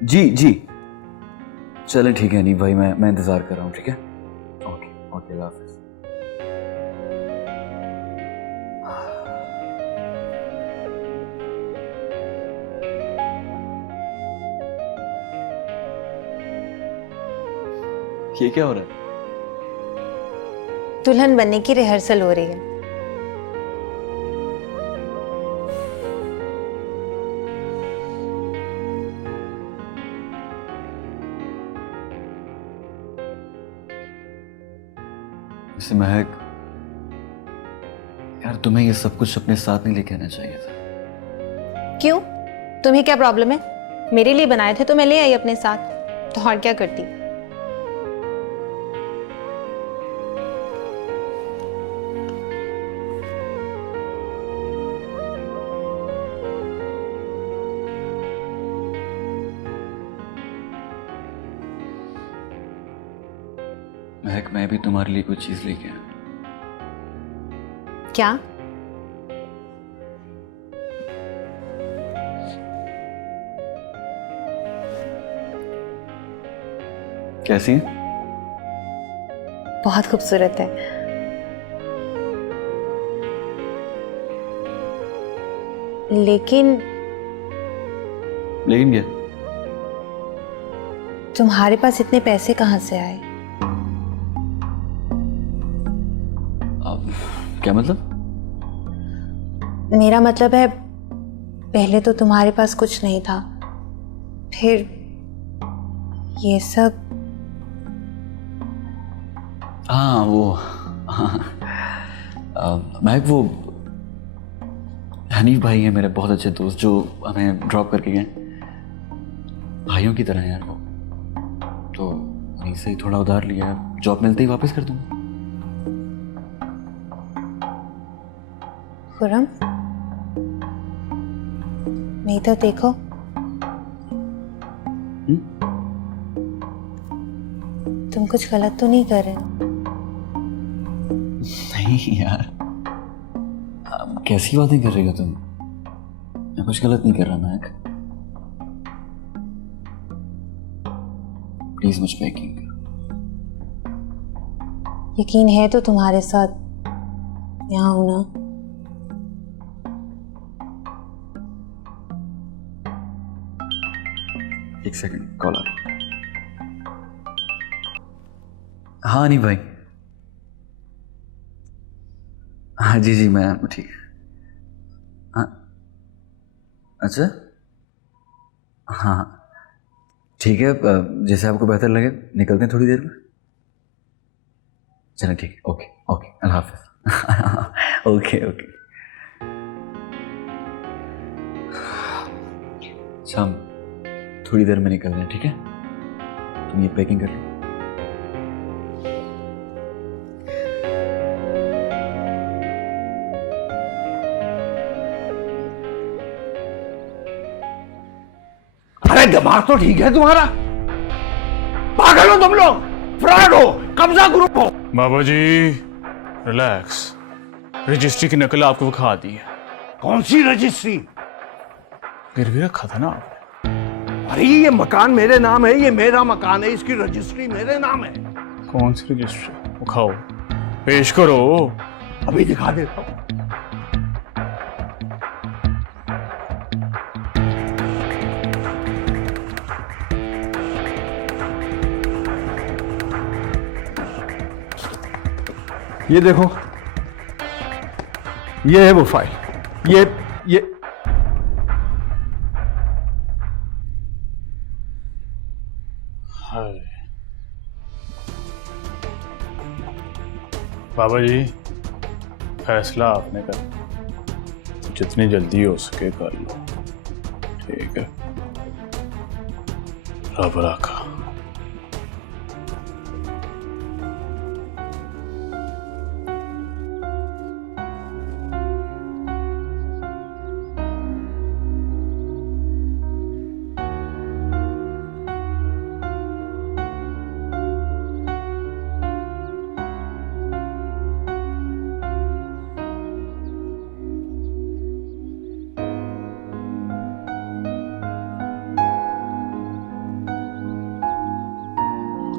जी जी, चलें ठीक है। नहीं भाई, मैं इंतज़ार कर रहा हूँ। ठीक है, ओके ओके, अल्लाह हाफ़िज़। ये क्या हो रहा है? दुल्हन बनने की रिहर्सल हो रही है। वैसे महक, यार तुम्हें ये सब कुछ अपने साथ नहीं लेके आना चाहिए था। क्यों? तुम्हें क्या प्रॉब्लम है? मेरे लिए बनाए थे तो मैं ले आई अपने साथ, तो और क्या करती। महक, मैं भी तुम्हारे लिए कुछ चीज़ लेके आया। क्या? कैसी है? बहुत खूबसूरत है। लेकिन लेकिन क्या? तुम्हारे पास इतने पैसे कहाँ से आए? अब क्या मतलब? मेरा मतलब है, पहले तो तुम्हारे पास कुछ नहीं था, फिर ये सब। हाँ वो, हाँ, महक वो हनीफ भाई है मेरे बहुत अच्छे दोस्त, जो हमें ड्रॉप करके गए। भाइयों की तरह हैं यार वो। तो वहीं से ही थोड़ा उधार लिया, जॉब मिलते ही वापस कर दूंगा। खुरम, नहीं तो देखो। तुम कुछ गलत तो नहीं कर रहे हो? नहीं यार, कैसी बातें कर रही हो तुम? मैं कुछ गलत नहीं कर रहा महक। प्लीज मुझ पे यकीन करो। यकीन है तो तुम्हारे साथ यहाँ हूं ना। एक सेकंड, कॉल आ रही है। हाँ नहीं भाई, हाँ जी जी, मैं ठीक है। हाँ, अच्छा, हाँ ठीक है। जैसे आपको बेहतर लगे, निकलते हैं थोड़ी देर में। चलें ठीक है, ओके ओके, अल्लाह हाफिज। Okay okay. अच्छा, हम थोड़ी देर में निकल रहे हैं, ठीक है? तुम ये पैकिंग कर लो। अरे दिमाग तो ठीक है तुम्हारा? पागल हो तुम लोग, फ्रॉड हो, कब्जा ग्रुप हो। बाबा जी रिलैक्स, रजिस्ट्री की नकल आपको दिखा दी है। कौन सी रजिस्ट्री? गिरवी रखा था ना आपने। अरे ये मकान मेरे नाम है, ये मेरा मकान है, इसकी रजिस्ट्री मेरे नाम है। कौन सी रजिस्ट्री? दिखाओ, पेश करो। अभी दिखा देता हूं। ये देखो, ये है वो फाइल। ये हाय बाबा जी, फैसला आपने कर, जितनी जल्दी हो सके कर लो, ठीक है? रब रखा।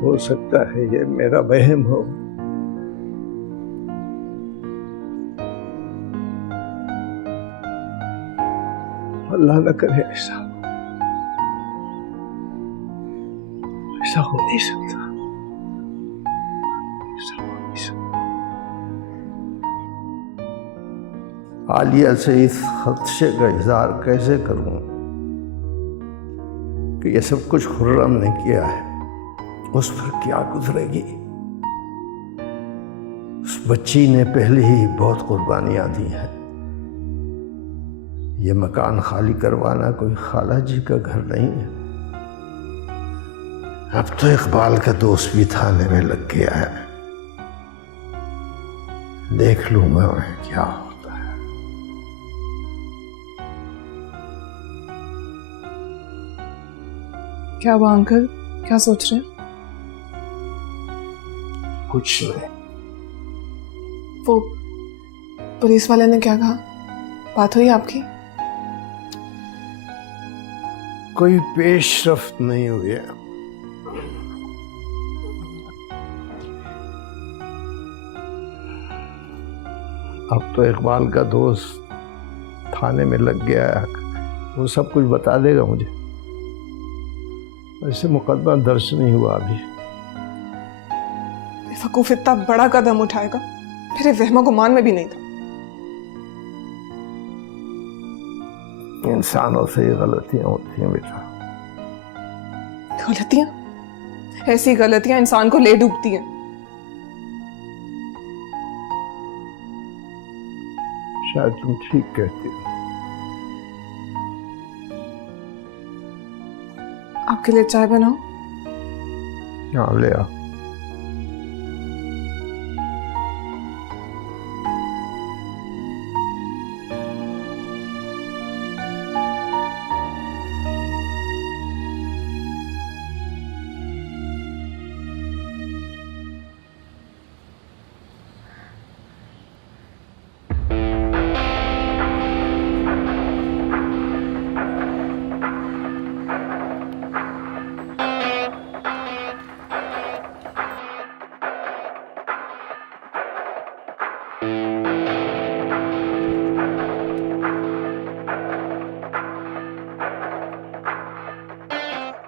हो सकता है ये मेरा वहम हो। अल्लाह न करे ऐसा ऐसा हो नहीं सकता, ऐसा हो नहीं सकता। आलिया से इस खदशे का इजहार कैसे करूं कि ये सब कुछ खुर्रम ने किया है, उस पर क्या गुजरेगी। उस बच्ची ने पहले ही बहुत कुर्बानियां दी हैं। ये मकान खाली करवाना कोई खाला जी का घर नहीं है। अब तो इकबाल का दोस्त भी थाने में लग गया है। देख लूंगा मैं क्या होता है। क्या हुआ अंकल, क्या सोच रहे हैं? कुछ नहीं। वो पुलिस वाले ने क्या कहा? बात हुई आपकी? कोई पेशरफ्त नहीं हुई है। अब तो इकबाल का दोस्त थाने में लग गया है, वो सब कुछ बता देगा मुझे। वैसे मुकदमा दर्ज नहीं हुआ अभी। बेवकूफ इतना बड़ा कदम उठाएगा मेरे वहमा गुमान में भी नहीं था। इंसानों से ये गलतियां होती हैं बेटा। गलतियां? ऐसी गलतियां इंसान को ले डूबती हैं। शायद तुम ठीक कहती हो। आपके लिए चाय बनाओ? हाँ ले आओ।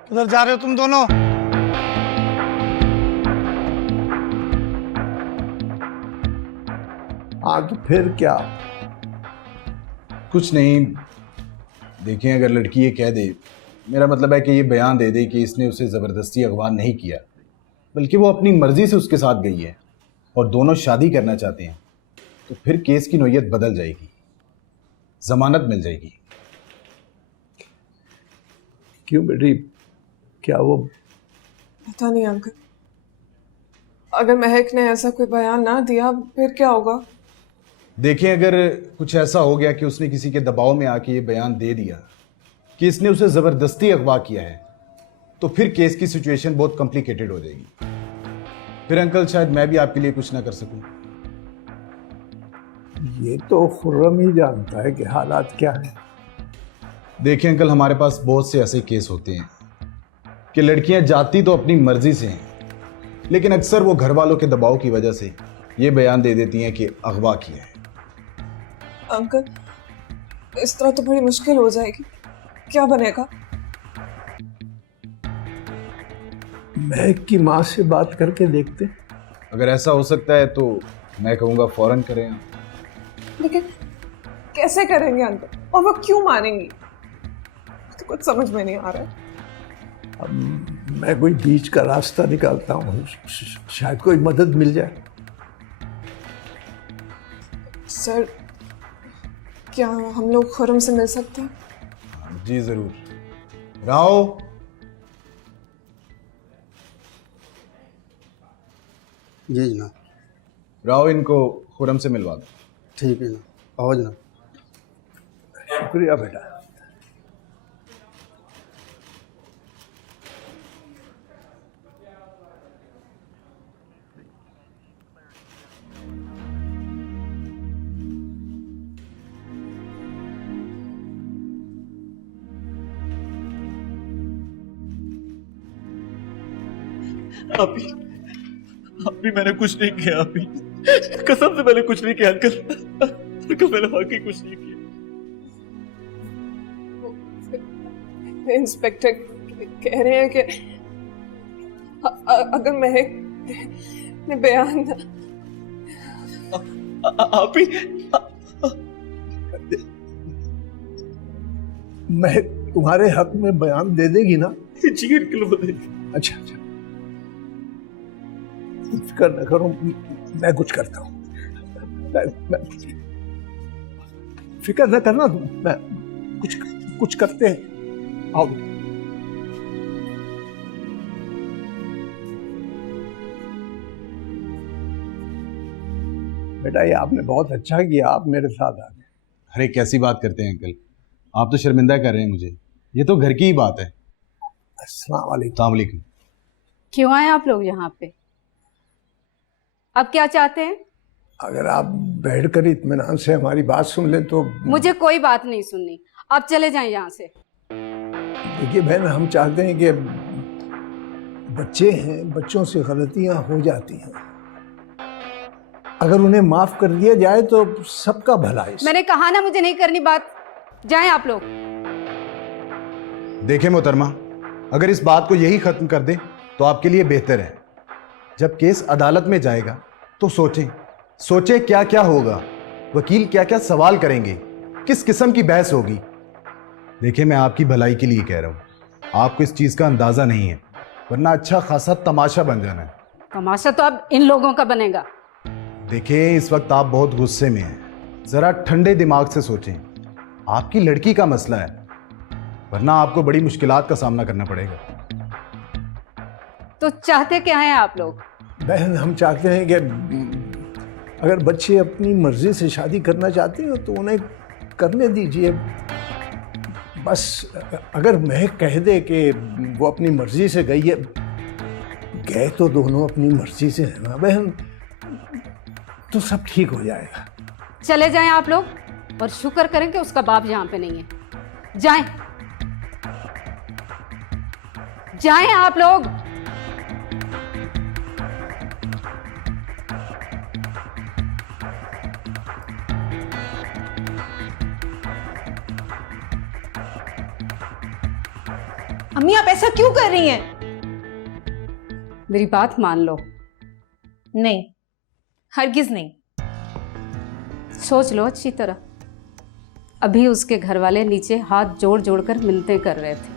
किधर जा रहे हो तुम दोनों? हाँ तो फिर क्या? कुछ नहीं। देखें, अगर लड़की ये कह दे, मेरा मतलब है कि ये बयान दे दे कि इसने उसे ज़बरदस्ती अगवा नहीं किया, बल्कि वो अपनी मर्ज़ी से उसके साथ गई है और दोनों शादी करना चाहते हैं, तो फिर केस की नोयत बदल जाएगी, ज़मानत मिल जाएगी। क्यों बेटी, क्या वो? पता नहीं अंकल, अगर महक ने ऐसा कोई बयान ना दिया फिर क्या होगा? देखें, अगर कुछ ऐसा हो गया कि उसने किसी के दबाव में आके ये बयान दे दिया कि इसने उसे ज़बरदस्ती अगवा किया है, तो फिर केस की सिचुएशन बहुत कॉम्प्लिकेटेड हो जाएगी। फिर अंकल शायद मैं भी आपके लिए कुछ ना कर सकूं। ये तो खुर्रम ही जानता है कि हालात क्या हैं। देखें अंकल, हमारे पास बहुत से ऐसे केस होते हैं कि लड़कियां जाती तो अपनी मर्जी से हैं, लेकिन अक्सर वो घर वालों के दबाव की वजह से ये बयान दे देती हैं कि अगवा किया है। अंकल, इस तरह तो बड़ी मुश्किल हो जाएगी। क्या बनेगा? महक की माँ से बात करके देखते। अगर ऐसा हो सकता है तो मैं कहूँगा फौरन करें आप। लेकिन कैसे करेंगे अंकल, और वो क्यों मानेंगी? तो कुछ समझ में नहीं आ रहा है। अब मैं कोई बीच का रास्ता निकालता हूँ, शायद कोई मदद मिल जाए। सर, क्या हम लोग खुर्रम से मिल सकते हैं? जी ज़रूर। राव, जी जनाब। राव, इनको खुर्रम से मिलवा दो। ठीक है जनाब, आओ जनाब। शुक्रिया बेटा। अभी अभी मैंने कुछ नहीं किया, अभी कसम से मैंने कुछ नहीं किया अंकल, अंकल मैंने वाकई कुछ नहीं किया। इंस्पेक्टर कह रहे हैं कि अगर मैं बयान आप ही मैं तुम्हारे हक में बयान दे देगी ना? जी अंकल वो दे। अच्छा अच्छा, फिक्र न करो, मैं कुछ करता हूँ। मैं फिक्र न करना तुम, मैं कुछ करते हैं। आओ बेटा, ये आपने बहुत अच्छा किया, आप मेरे साथ आ गए। अरे कैसी बात करते हैं अंकल, आप तो शर्मिंदा कर रहे हैं मुझे, ये तो घर की ही बात है। अस्सलाम वालेकुम। अस्सलाम वालेकुम। क्यों आए आप लोग यहाँ पे? अब क्या चाहते हैं? अगर आप बैठकर इत्मीनान से हमारी बात सुन लें तो। मुझे कोई बात नहीं सुननी, आप चले जाएं यहाँ से। देखिए बहन, हम चाहते हैं कि बच्चे हैं, बच्चों से गलतियां हो जाती हैं, अगर उन्हें माफ कर दिया जाए तो सबका भला है। मैंने कहा ना मुझे नहीं करनी बात, जाएं आप लोग। देखें मोहतरमा, अगर इस बात को यही खत्म कर दें तो आपके लिए बेहतर है। जब केस अदालत में जाएगा तो सोचें क्या क्या होगा, वकील क्या क्या सवाल करेंगे, किस किस्म की बहस होगी। देखिए मैं आपकी भलाई के लिए कह रहा हूँ, आपको इस चीज का अंदाजा नहीं है, वरना अच्छा खासा तमाशा बन जाना है। तमाशा तो अब इन लोगों का बनेगा। देखिए इस वक्त आप बहुत गुस्से में हैं, जरा ठंडे दिमाग से सोचें। आपकी लड़की का मसला है, वरना आपको बड़ी मुश्किलात का सामना करना पड़ेगा। तो चाहते क्या हैं आप लोग? बहन, हम चाहते हैं कि अगर बच्चे अपनी मर्जी से शादी करना चाहते हो तो उन्हें करने दीजिए। बस अगर महक कह दे कि वो अपनी मर्जी से गई है, गए तो दोनों अपनी मर्जी से है ना बहन, तो सब ठीक हो जाएगा। चले जाएं आप लोग और शुक्र करें कि उसका बाप यहाँ पे नहीं है। जाएं, जाएं आप लोग। अम्मी आप ऐसा क्यों कर रही हैं? मेरी बात मान लो। नहीं, हरगिज नहीं। सोच लो अच्छी तरह। अभी उसके घर वाले नीचे हाथ जोड़ जोड़ कर मिन्नतें कर रहे थे।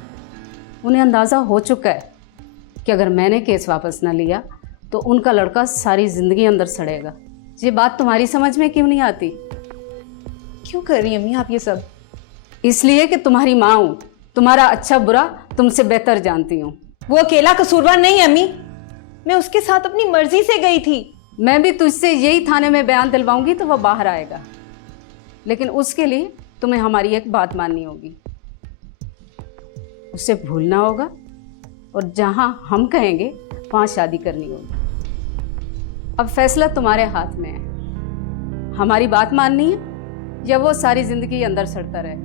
उन्हें अंदाज़ा हो चुका है कि अगर मैंने केस वापस ना लिया तो उनका लड़का सारी ज़िंदगी अंदर सड़ेगा। ये बात तुम्हारी समझ में क्यों नहीं आती? क्यों कर रही हैं अम्मी आप ये सब? इसलिए कि तुम्हारी माँ हूँ, तुम्हारा अच्छा बुरा तुमसे बेहतर जानती हूँ। वो अकेला कसूरवार नहीं है अम्मी, मैं उसके साथ अपनी मर्जी से गई थी। मैं भी तुझसे यही थाने में बयान दिलवाऊंगी तो वह बाहर आएगा, लेकिन उसके लिए तुम्हें हमारी एक बात माननी होगी। उसे भूलना होगा और जहां हम कहेंगे वहां शादी करनी होगी। अब फैसला तुम्हारे हाथ में है, हमारी बात माननी है या वो सारी जिंदगी अंदर सड़ता रहे।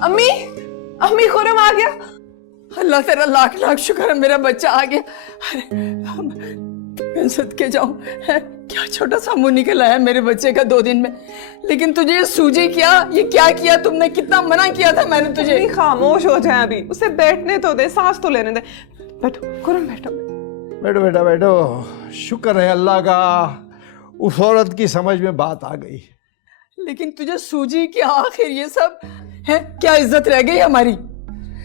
अम्मी, अम्मी खुरम आ गया। अल्लाह तेरा लाख लाख शुक्र है, मेरा बच्चा आ गया। अरे सदके जाऊं, क्या छोटा सा मुंह निकला है मेरे बच्चे का 2 दिन में। लेकिन तुझे ये सूझी क्या? ये क्या किया तुमने? कितना मना किया था मैंने तुझे। खामोश हो जाए, अभी उसे बैठने तो दे, सांस तो लेने दे। बैठो खुरम, बैठो बैठो बेटा बैठो। शुक्र है अल्लाह का, उस औरत की समझ में बात आ गई। लेकिन तुझे सूझी क्या आखिर ये सब है? क्या इज्जत रह गई हमारी?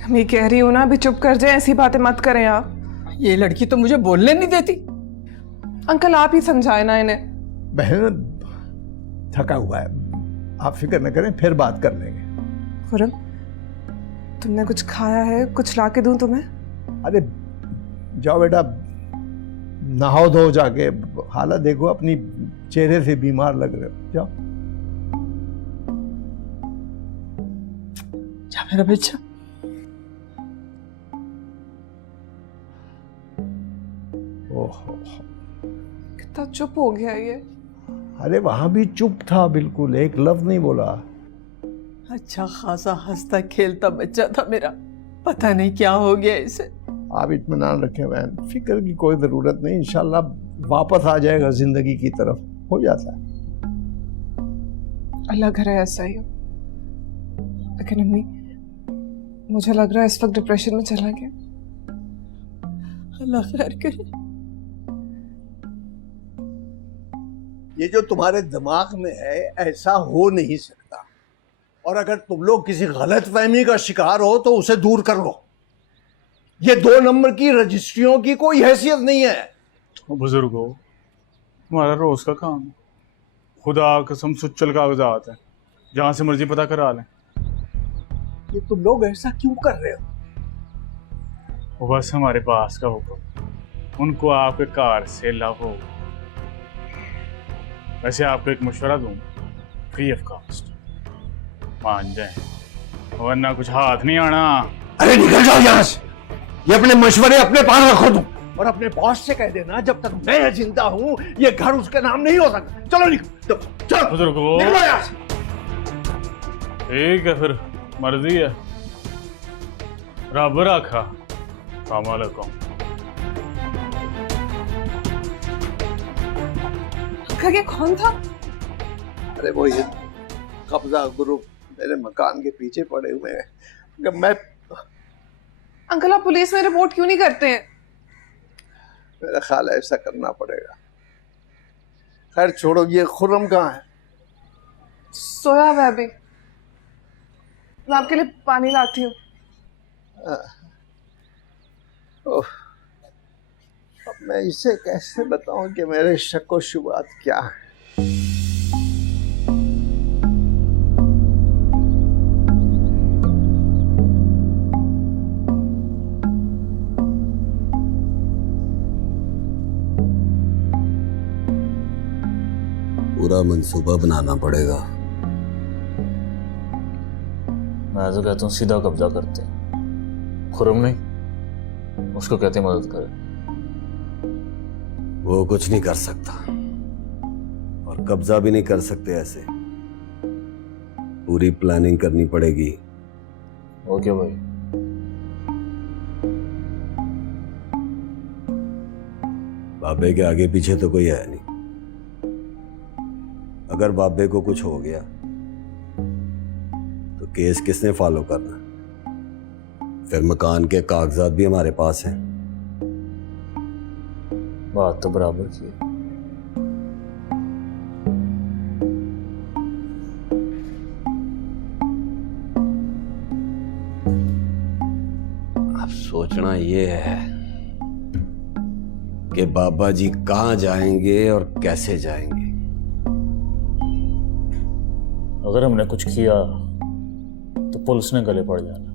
मैं कह रही हूँ ना, अभी चुप कर जाए, ऐसी बातें मत करें आप। ये लड़की तो मुझे बोलने नहीं देती। अंकल आप ही समझाए ना इन्हें। बहन थका हुआ है, आप फिक्र न करें, फिर बात कर लेंगे। खुरम, तुमने कुछ खाया है? कुछ ला के दूं तुम्हें? अरे जाओ बेटा, नहाओ धो जाके, हालत देखो अपनी, चेहरे से बीमार लग रहे हो, जाओ। मेरा बच्चा? ओहो, कितना चुप हो गया ये। अरे वहां भी चुप था, बिल्कुल एक लफ्ज नहीं बोला। अच्छा खासा हंसता खेलता बच्चा था मेरा, पता नहीं क्या हो गया इसे। आप इत्मीनान रखें बहन, फिक्र की कोई ज़रूरत नहीं, इंशाल्लाह वापस आ जाएगा जिंदगी की तरफ, हो जाता है। अल्लाह करे ऐसा ही हो। लेकिन अम्मी, मुझे लग रहा है इस वक्त डिप्रेशन में चला गया। अल्लाह खैर करे। ये जो तुम्हारे दिमाग में है ऐसा हो नहीं सकता, और अगर तुम लोग किसी गलत फहमी का शिकार हो तो उसे दूर कर लो। ये 2 नंबर की रजिस्ट्रियों की कोई हैसियत नहीं है। तो बुजुर्गो, हमारा रोज का काम है। खुदा कसम सुच्चल कागजात है, जहां से मर्जी पता करा लें। ये तुम लोग ऐसा क्यों कर रहे हो? वो बस हमारे पास का हुक्म, उनको आपके कार से लाओ। वैसे आपको एक मशवरा दूं, फ्री ऑफ कॉस्ट, मान जाए, वरना कुछ हाथ नहीं आना। अरे निकल जाओ यहाँ से, ये अपने मशवरे अपने पास रखो तुम, और अपने बॉस से कह देना जब तक मैं जिंदा हूं ये घर उसके नाम नहीं हो सकता। चलो निकलो, चलो बुजुर्गो, निकलो यहाँ से। ठीक है फिर, मर्जी है, रब रखा। अस्सलाम वालेकुम। ये कौन था? अरे वो ये कब्जा ग्रुप मेरे मकान के पीछे पड़े हुए हैं। मैं अंकल, आप पुलिस में रिपोर्ट क्यों नहीं करते हैं? मेरा ख्याल है ऐसा करना पड़ेगा। खैर छोड़ो, ये खुर्रम कहाँ है? सोया हुआ है अभी, मैं आपके लिए पानी लाती हूँ। ओह, अब मैं इसे कैसे बताऊं कि मेरे शक व शुबात क्या है। पूरा मंसूबा बनाना पड़ेगा। मैं तो कहता हूँ सीधा कब्जा करते हैं, खुरम नहीं, उसको कहते हैं मदद करे। वो कुछ नहीं कर सकता, और कब्जा भी नहीं कर सकते ऐसे। पूरी प्लानिंग करनी पड़ेगी। ओके भाई। बाबे के आगे पीछे तो कोई है नहीं। अगर बाबे को कुछ हो गया तो केस किसने फॉलो करना? फिर मकान के कागजात भी हमारे पास हैं। बात तो बराबर की है। अब सोचना ये है कि बाबा जी कहां जाएंगे और कैसे जाएंगे। अगर हमने कुछ किया तो पुलिस ने गले पड़ जाना।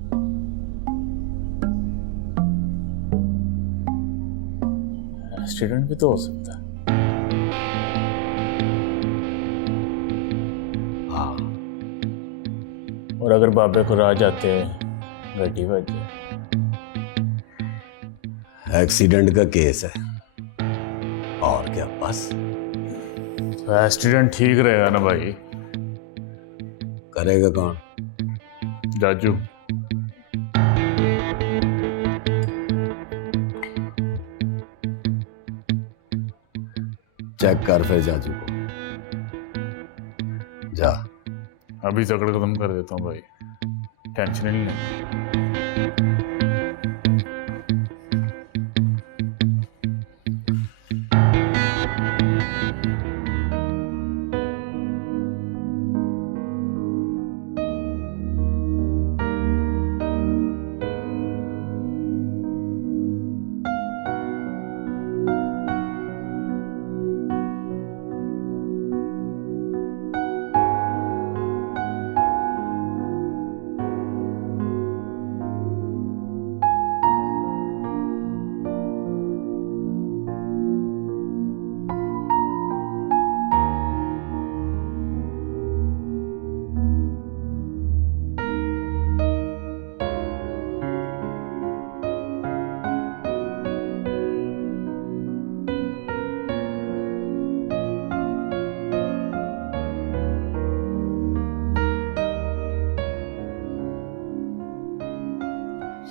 एक्सीडेंट भी तो हो सकता है। हाँ, और अगर बाबे को राह जाते गड्डी बज जाए। एक्सीडेंट का केस है और क्या बस। तो एक्सीडेंट ठीक रहेगा ना भाई? करेगा कौन? जाजू। चेक कर फिर जाजू को। जा। अभी झगड़ा खत्म कर देता हूँ भाई, टेंशन ही नहीं।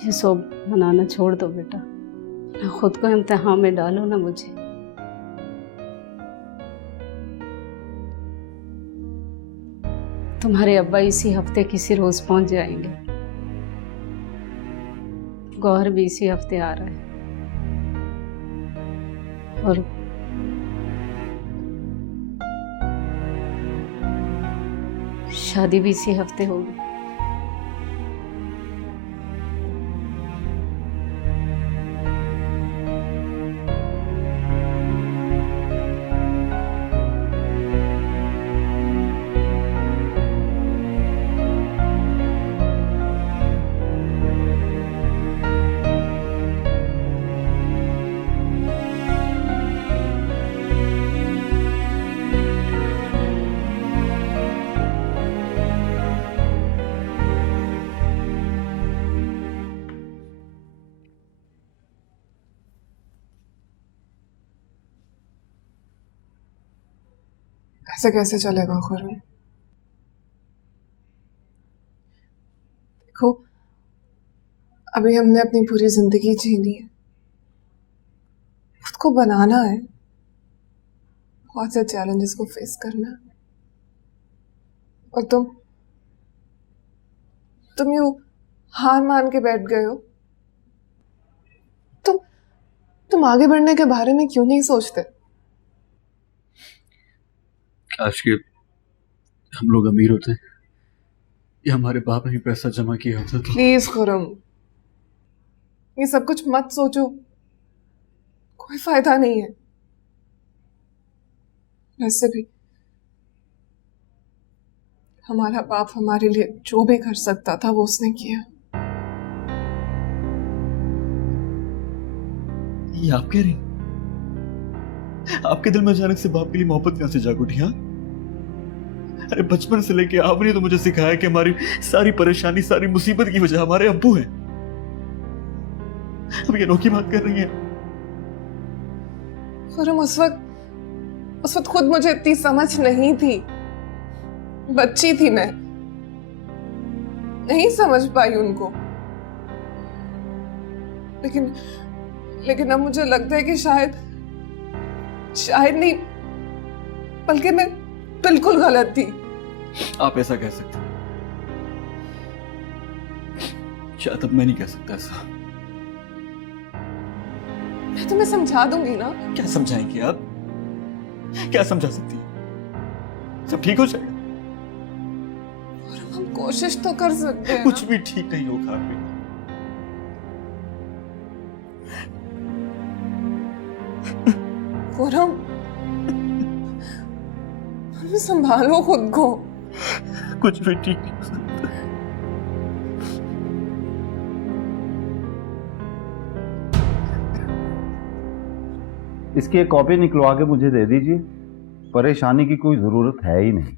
ये सब मनाना छोड़ दो बेटा, ना खुद को इम्तिहान में डालो ना मुझे। तुम्हारे अब्बा इसी हफ्ते किसी रोज पहुंच जाएंगे, गौहर भी इसी हफ्ते आ रहा है और शादी भी इसी हफ्ते होगी। ऐसे कैसे चलेगा खुरम? देखो, अभी हमने अपनी पूरी जिंदगी जीनी है, खुद को बनाना है, बहुत से चैलेंजेस को फेस करना है। और तुम यूं हार मान के बैठ गए हो। तुम आगे बढ़ने के बारे में क्यों नहीं सोचते? काश के हम लोग अमीर होते या हमारे बाप ने पैसा जमा किया होता तो। प्लीज खुरम, ये सब कुछ मत सोचो, कोई फायदा नहीं है। वैसे भी हमारा बाप हमारे लिए जो भी कर सकता था वो उसने किया। ये आप कह रही, आपके दिल में अचानक से बाप के लिए मोहब्बत कहां से जाग उठी? हाँ, अरे बचपन से लेके आपने तो मुझे सिखाया कि हमारी सारी परेशानी, सारी मुसीबत की वजह हमारे अब्बू हैं। अब ये अनोखी बात कर रही है। खुरम, उस वक्त खुद मुझे इतनी समझ नहीं थी, बच्ची थी मैं, नहीं समझ पाई उनको। लेकिन अब मुझे लगता है कि शायद नहीं, बल्कि मैं बिल्कुल गलत थी। आप ऐसा कह सकते, शायद अब मैं नहीं कह सकता ऐसा। मैं तुम्हें समझा दूंगी ना। क्या समझाएंगे आप? क्या समझा सकती है? सब ठीक हो जाएगा। और हम कोशिश तो कर सकते हैं। कुछ भी ठीक नहीं होगा अभी। खुरम, संभालो खुद को। कुछ भी ठीक नहीं हो सकता। इसकी एक कॉपी निकलवा के मुझे दे दीजिए, परेशानी की कोई ज़रूरत है ही नहीं।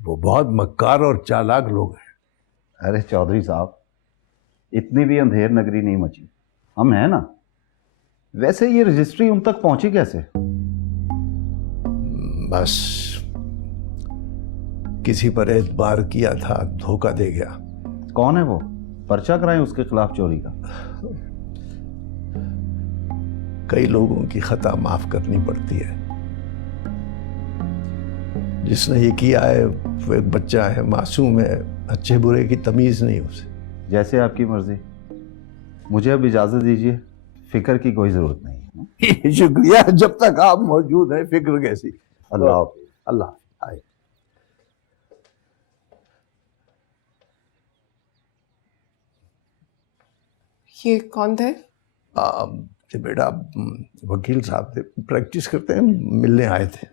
वो बहुत मक्कार और चालाक लोग हैं। अरे चौधरी साहब, इतनी भी अंधेर नगरी नहीं मची, हम हैं ना। वैसे ये रजिस्ट्री उन तक पहुंची कैसे? बस किसी पर एतबार किया था, धोखा दे गया। कौन है वो? पर्चा कराएं उसके खिलाफ चोरी का। कई लोगों की खता माफ करनी पड़ती है। जिसने ये किया है वो एक बच्चा है, मासूम है, अच्छे बुरे की तमीज नहीं उसे। जैसे आपकी मर्जी, मुझे अब इजाजत दीजिए, फिक्र की कोई जरूरत नहीं। शुक्रिया, जब तक आप मौजूद हैं फिक्र कैसी। अल्लाह अल्लाह आए। ये कौन थे? ये बेटा वकील साहब थे, प्रैक्टिस करते हैं, मिलने आए थे।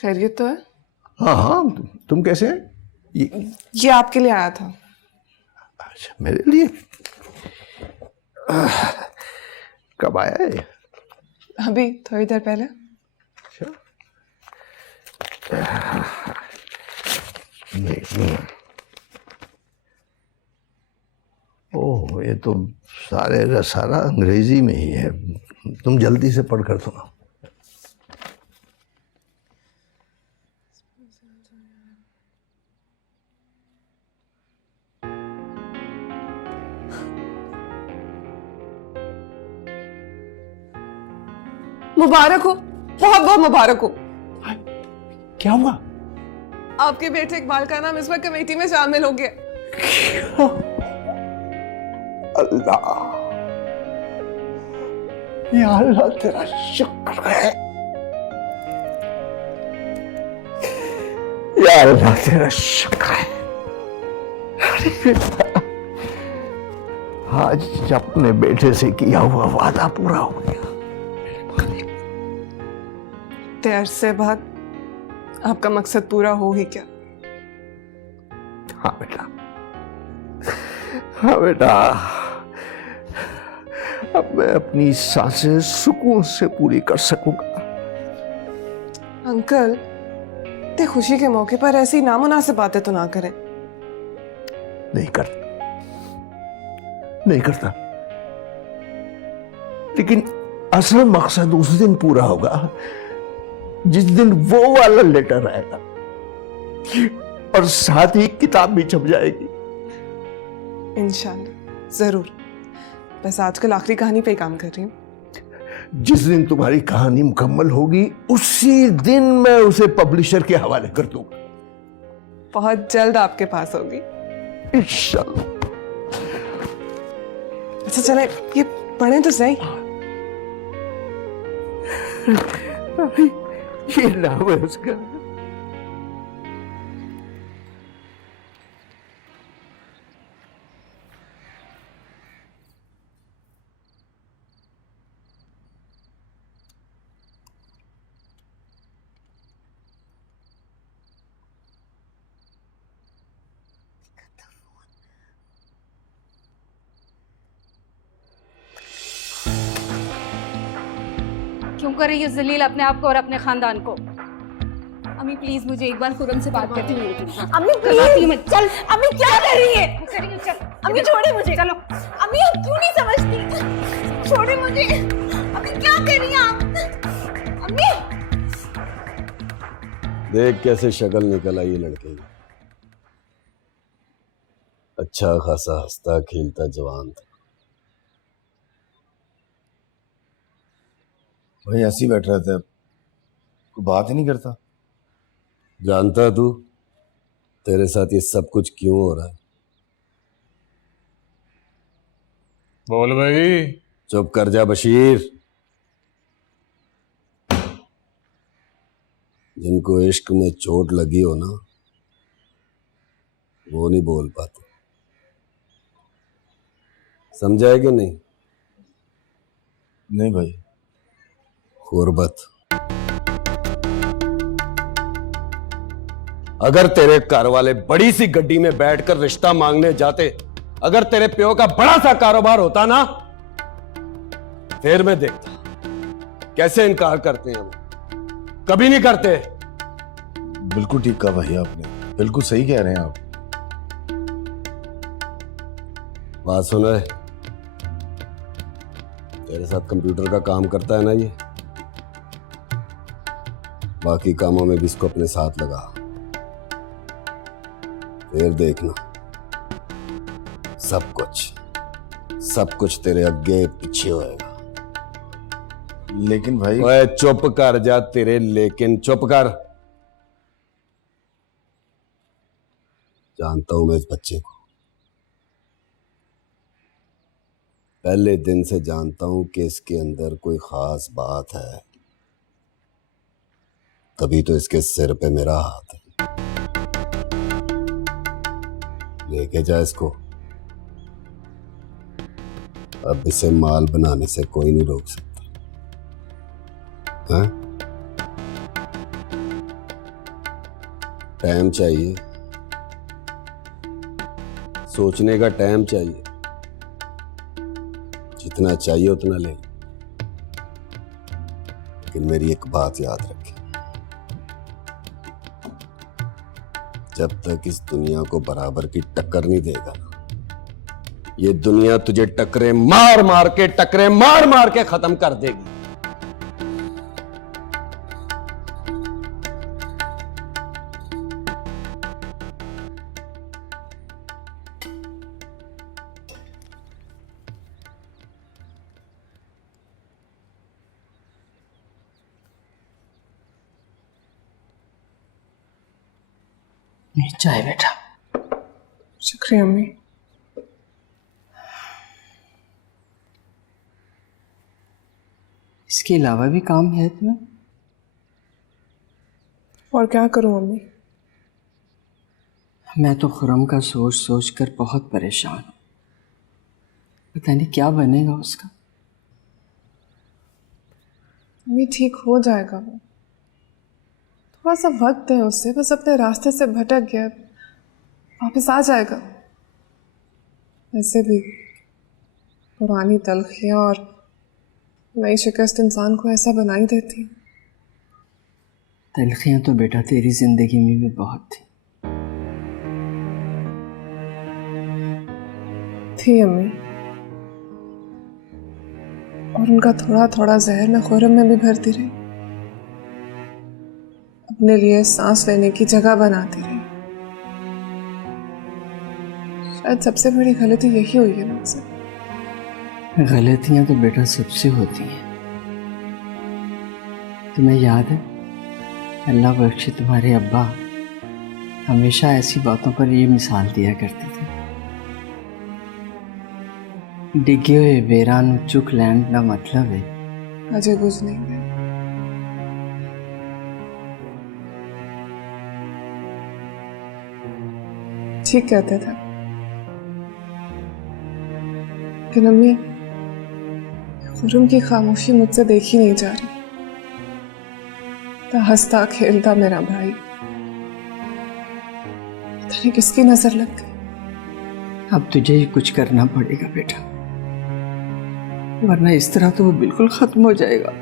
खैरियत तो है? हाँ हाँ, तुम कैसे हैं? ये आपके लिए आया था। अच्छा, मेरे लिए? कब आया है? अभी थोड़ी देर पहले। अच्छा, नहीं। ओह, ये तो सारा अंग्रेजी में ही है। तुम जल्दी से पढ़ कर सुनाओ। मुबारक हो, बहुत बहुत मुबारक हो। क्या हुआ? आपके बेटे इकबाल का नाम इस बार कमेटी में शामिल हो गया। अल्लाह, या अल्लाह तेरा शुक्र है, या अल्लाह तेरा शुक्र है। अरे बेटा, आज अपने बेटे से किया हुआ वादा पूरा हो गया। इतने अरसे बाद आपका मकसद पूरा हो ही क्या? हाँ बेटा, हाँ बेटा, अब मैं अपनी सांसें सुकून से पूरी कर सकूंगा। अंकल, इतने खुशी के मौके पर ऐसी नामुनासिब बातें तो ना करें। नहीं करता, नहीं करता, लेकिन असल मकसद उस दिन पूरा होगा जिस दिन वो वाला लेटर आएगा और साथ ही किताब भी छप जाएगी। इंशाल्लाह, जरूर। बस आजकल आखिरी कहानी पे ही काम कर रही हूँ। जिस दिन तुम्हारी कहानी मुकम्मल होगी उसी दिन मैं उसे पब्लिशर के हवाले कर दूंगा। बहुत जल्द आपके पास होगी इंशाल्लाह। अच्छा चले, ये पढ़ें तो सही। ये नाम है उसका। क्यों कर रही है जलील अपने आप को और अपने खानदान को? अम्मी प्लीज मुझे एक बार खुरम से बात करती हूँ। अम्मी प्लीज, चल। अम्मी क्या कर रही है? अम्मी छोड़े मुझे। चलो। अम्मी आप क्यों नहीं समझती? छोड़े मुझे। अम्मी क्या कर रही हैं आप? अम्मी देख कैसे शक्ल निकल आई है लड़के की। अच्छा खासा हंसता खेलता जवान था। भाई ऐसे ही बैठ रहा था, कोई बात ही नहीं करता। जानता तू तेरे साथ ये सब कुछ क्यों हो रहा है? बोल भाई। चुप कर जा बशीर। जिनको इश्क में चोट लगी हो ना, वो नहीं बोल पाते। समझा है कि नहीं? नहीं भाई। गुर्बत। अगर तेरे घर वाले बड़ी सी गड्डी में बैठकर रिश्ता मांगने जाते, अगर तेरे प्यो का बड़ा सा कारोबार होता ना, फिर मैं देखता कैसे इनकार करते हैं वो। कभी नहीं करते। बिल्कुल ठीक कहा भाई आपने, बिल्कुल सही कह रहे हैं आप। बात सुन रहे, तेरे साथ कंप्यूटर का काम करता है ना ये, बाकी कामों में भी इसको अपने साथ लगा, फिर देखना सब कुछ तेरे आगे पीछे होएगा। लेकिन भाई। ओए चुप कर जा, तेरे लेकिन चुप कर। जानता हूं मैं इस बच्चे को, पहले दिन से जानता हूं कि इसके अंदर कोई खास बात है, तभी तो इसके सिर पे मेरा हाथ है। लेके जा इसको, अब इसे माल बनाने से कोई नहीं रोक सकता। हाँ? टाइम चाहिए, सोचने का टाइम चाहिए, जितना चाहिए उतना ले, लेकिन मेरी एक बात याद रखें, जब तक इस दुनिया को बराबर की टक्कर नहीं देगा ना, ये दुनिया तुझे टक्करे मार मार के खत्म कर देगी। चाय बेटा। शुक्रिया अम्मी। इसके अलावा भी काम है तुम्हें? और क्या करूं अम्मी, मैं तो खुरम का सोच सोच कर बहुत परेशान हूं। पता नहीं क्या बनेगा उसका। अम्मी ठीक हो जाएगा वो, थोड़ा सा वक्त है उससे, बस अपने रास्ते से भटक गया, वापस आ जाएगा। वैसे भी पुरानी तलखियाँ और नई शिकस्त इंसान को ऐसा बना ही देती। तलखियाँ तो बेटा तेरी जिंदगी में भी बहुत थी अम्मी, और उनका थोड़ा थोड़ा जहर मैं खुरम में भी भरती रही, अपने लिए सांस लेने की जगह बनाती रही। शायद सबसे बड़ी गलती यही हुई है मुझसे। गलतियां तो बेटा सबसे होती हैं। तुम्हें याद है, अल्लाह बख्शे तुम्हारे अब्बा हमेशा ऐसी बातों पर ये मिसाल दिया करते थे, डिगे हुए बेरान चुक लैंड का मतलब है अजय कुछ नहीं है। ठीक कहते थे, लेकिन अम्मी खुरम की खामोशी मुझसे देखी नहीं जा रही। तो हंसता खेलता मेरा भाई पता नहीं किसकी नजर लग गई। अब तुझे ही कुछ करना पड़ेगा बेटा, वरना इस तरह तो वो बिल्कुल खत्म हो जाएगा।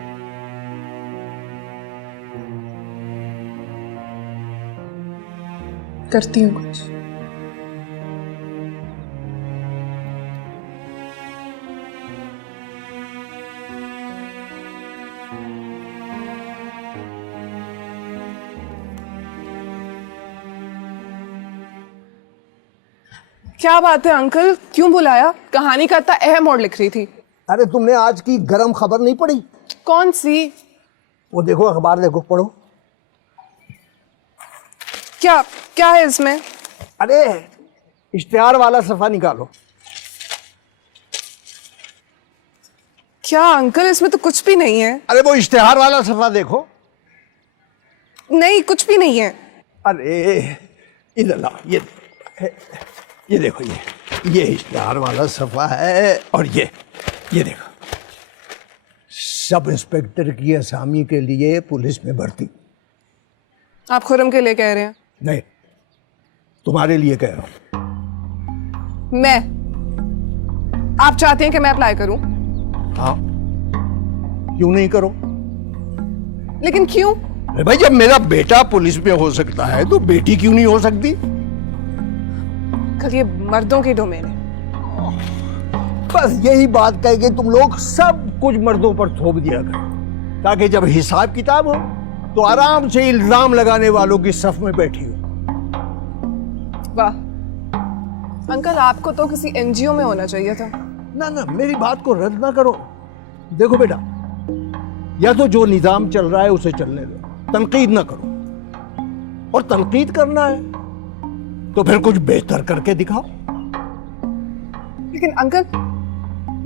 करती हूँ कुछ। क्या बात है अंकल, क्यों बुलाया? कहानी का इतना अहम मोड़ लिख रही थी। अरे तुमने आज की गरम खबर नहीं पढ़ी? कौन सी? वो देखो, अखबार देखो, पढ़ो। क्या क्या है इसमें? अरे इश्तिहार वाला सफा निकालो। क्या अंकल, इसमें तो कुछ भी नहीं है। अरे वो इश्तिहार वाला सफा देखो। नहीं, कुछ भी नहीं है। अरे इधर ला, ये देखो, ये इश्तिहार वाला सफा है, और ये देखो, सब इंस्पेक्टर की असामी के लिए पुलिस में भर्ती। आप खुरम के लिए कह रहे हैं? नहीं, तुम्हारे लिए कह रहा हूं। मैं? आप चाहते हैं कि मैं अप्लाई करूं? हाँ, क्यों नहीं करो? लेकिन क्यों? अरे भाई, जब मेरा बेटा पुलिस में हो सकता है तो बेटी क्यों नहीं हो सकती? कल ये मर्दों की डोमेन है। बस यही बात कह के तुम लोग सब कुछ मर्दों पर थोप दिया करो, ताकि जब हिसाब किताब हो तो आराम से इल्जाम लगाने वालों की सफ में बैठी हो। वाह अंकल, आपको तो किसी एनजीओ में होना चाहिए था। ना, मेरी बात को रद्द ना करो। देखो बेटा, या तो जो निजाम चल रहा है उसे चलने दो, तनकीद ना करो, और तनकीद करना है तो फिर कुछ बेहतर करके दिखाओ। लेकिन अंकल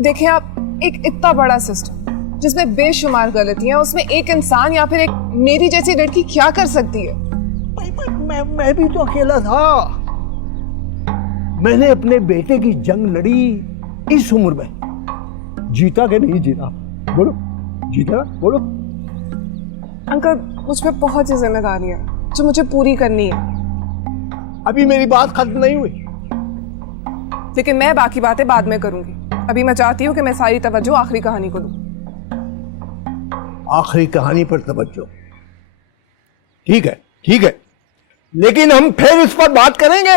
देखें, आप एक इतना बड़ा सिस्टम जिसमें बेशुमार गलतियां, उसमें एक इंसान या फिर एक मेरी जैसी लड़की क्या कर सकती है? मैं भी तो अकेला था। मैंने अपने बेटे की जंग लड़ी इस उम्र में। जीता कि नहीं जीता? बोलो, जीता? बोलो। अंकल, मुझ पे बहुत सी जिम्मेदारियां जो मुझे पूरी करनी है। अभी मेरी बात खत्म नहीं हुई। लेकिन मैं बाकी बातें बाद में करूंगी। अभी मैं चाहती हूँ कि मैं सारी तवज्जो आखिरी कहानी को दूं। आखिरी कहानी पर तवज्जो? ठीक है, लेकिन हम फिर इस पर बात करेंगे।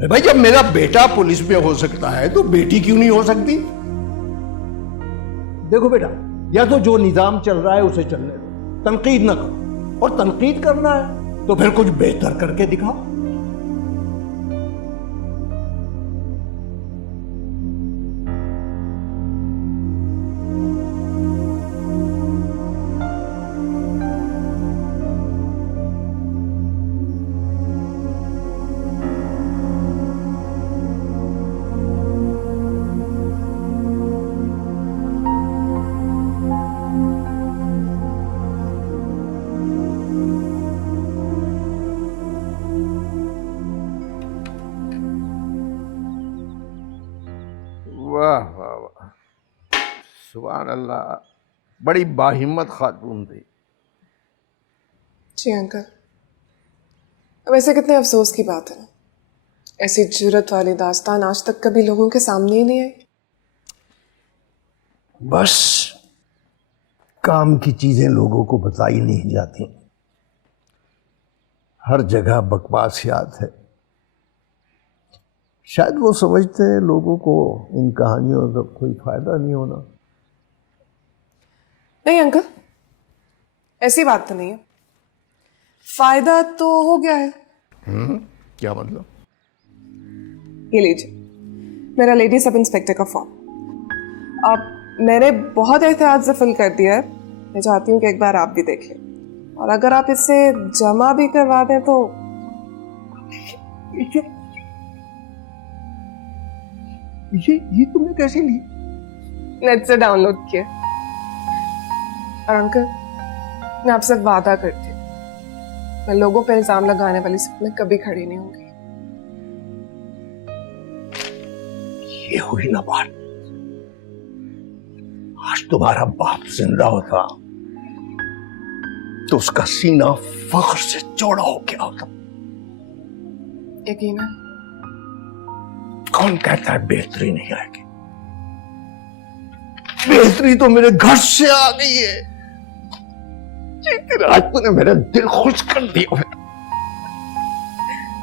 भाई, जब मेरा बेटा पुलिस में हो सकता है तो बेटी क्यों नहीं हो सकती? देखो बेटा, या तो जो निजाम चल रहा है उसे चलने दो, तनकीद ना करो, और तनकीद करना है तो फिर कुछ बेहतर करके दिखाओ। वाह वाह वाह, सुभान अल्लाह, बड़ी बाहिम्मत खातून थी। जी अंकल, वैसे कितने अफसोस की बात है ना, ऐसी जुर्रत वाली दास्तान आज तक कभी लोगों के सामने ही नहीं आई। बस काम की चीजें लोगों को बताई नहीं जाती, हर जगह बकवासियात है। शायद वो समझते हैं लोगों को इन कहानियों का कोई फायदा नहीं होना। नहीं अंकल, ऐसी बात तो नहीं है, फायदा तो हो गया है। क्या मतलब? ये लीजिए मेरा लेडी सब इंस्पेक्टर का फॉर्म। अब मैंने बहुत एहतियात से फिल कर दिया है, मैं चाहती हूँ कि एक बार आप भी देख लें, और अगर आप इसे जमा भी करवा दें तो। ये तुमने कैसे ली? नेट से डाउनलोड किया। और अंकल, मैं आपसे वादा करती हूँ, मैं लोगों पर इल्जाम लगाने वाली सिर्फ में कभी खड़ी नहीं होंगी। ये हुई ना बात, आज तुम्हारा बाप जिंदा होता तो उसका सीना फख्र से चौड़ा हो गया होता। यकीनन। कौन कहता है बेहतरी नहीं आएगी? बेहतरी तो मेरे घर से आ गई है। आज तूने मेरा दिल खुश कर दिया है।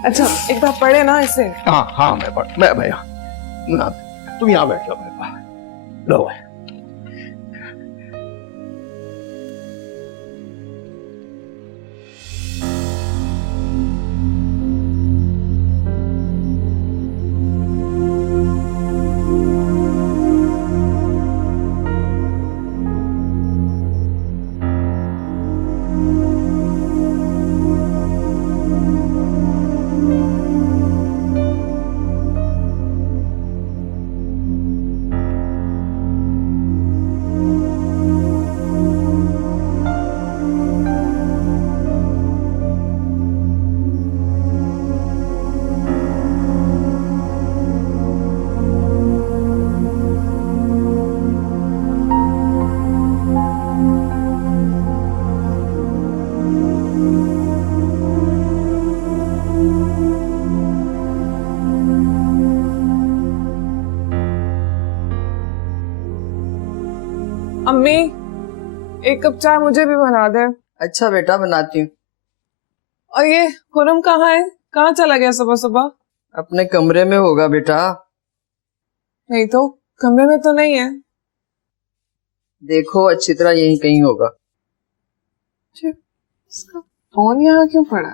अच्छा एक बार पढ़े ना इसे। हाँ मैं भैया ना, तुम यहां बैठ जाओ मेरे पास। लो भाई। अम्मी एक कप चाय मुझे भी बना दे। अच्छा बेटा, बनाती हूँ। और ये खुरम कहाँ है? कहाँ चला गया सुबह सुबह? अपने कमरे में होगा बेटा। नहीं तो कमरे में तो नहीं है। देखो अच्छी तरह, यहीं कहीं होगा। इसका फोन यहाँ क्यों पड़ा?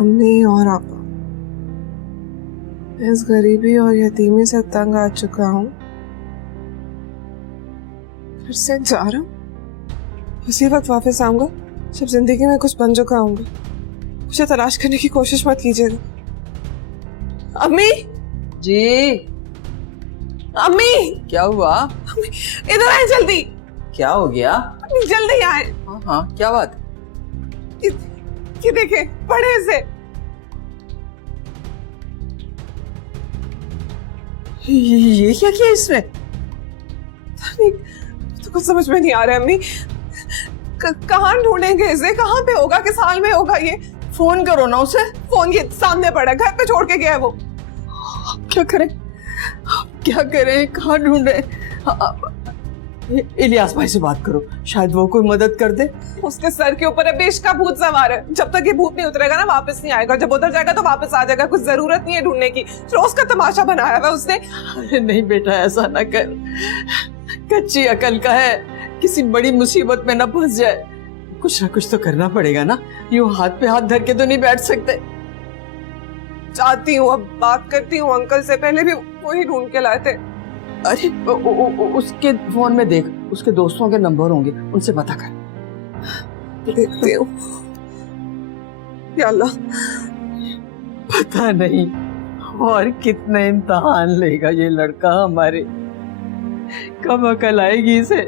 अम्मी और आपा, इस गरीबी और यतीमी से तंग आ चुका हूँ, फिर से जा रहा हूँ। उसी वक्त वापस आऊंगा जब जिंदगी में कुछ बन चुका हूँ। मुझे तलाश करने की कोशिश मत कीजिएगा। अम्मी जी। अम्मी क्या हुआ? अम्मी इधर आए जल्दी। क्या हो गया? अम्मी जल्दी आए। हाँ क्या बात? ये देखे, पढ़े इसे। ये क्या किया इसमें? तो कुछ समझ में नहीं आ रहा है अम्मी। कहाँ ढूंढेंगे इसे? कहाँ पे होगा? किस हाल में होगा ये? फोन करो ना उसे। फोन ये सामने पड़ा है, घर पे छोड़ के गया है वो। क्या करें? क्या करें? कहाँ ढूंढे? इलियास भाई से बात करो, शायद वो कोई मदद कर दे। उसके सर के ऊपर बेश का भूत सवार है, जब तक ये भूत नहीं उतरेगा ना वापस नहीं आएगा। जब उतर जाएगा तो वापस आ जाएगा। कुछ जरूरत नहीं है ढूंढने की, रोज का तमाशा बनाया हुआ उसने। अरे नहीं बेटा, ऐसा ना कर। कच्ची अकल का है, किसी बड़ी मुसीबत में ना फंस जाए। कुछ ना कुछ तो करना पड़ेगा ना, यूं हाथ पे हाथ धर के तो नहीं बैठ सकते। चाहती हूँ, अब बात करती हूँ अंकल से, पहले भी वही ढूंढ के लाए थे। अरे उसके फोन में देख, उसके दोस्तों के नंबर होंगे, उनसे पता कर। देखती हूँ। या अल्लाह, पता नहीं और कितने इम्तिहान लेगा ये लड़का हमारे। कब अकल आएगी इसे?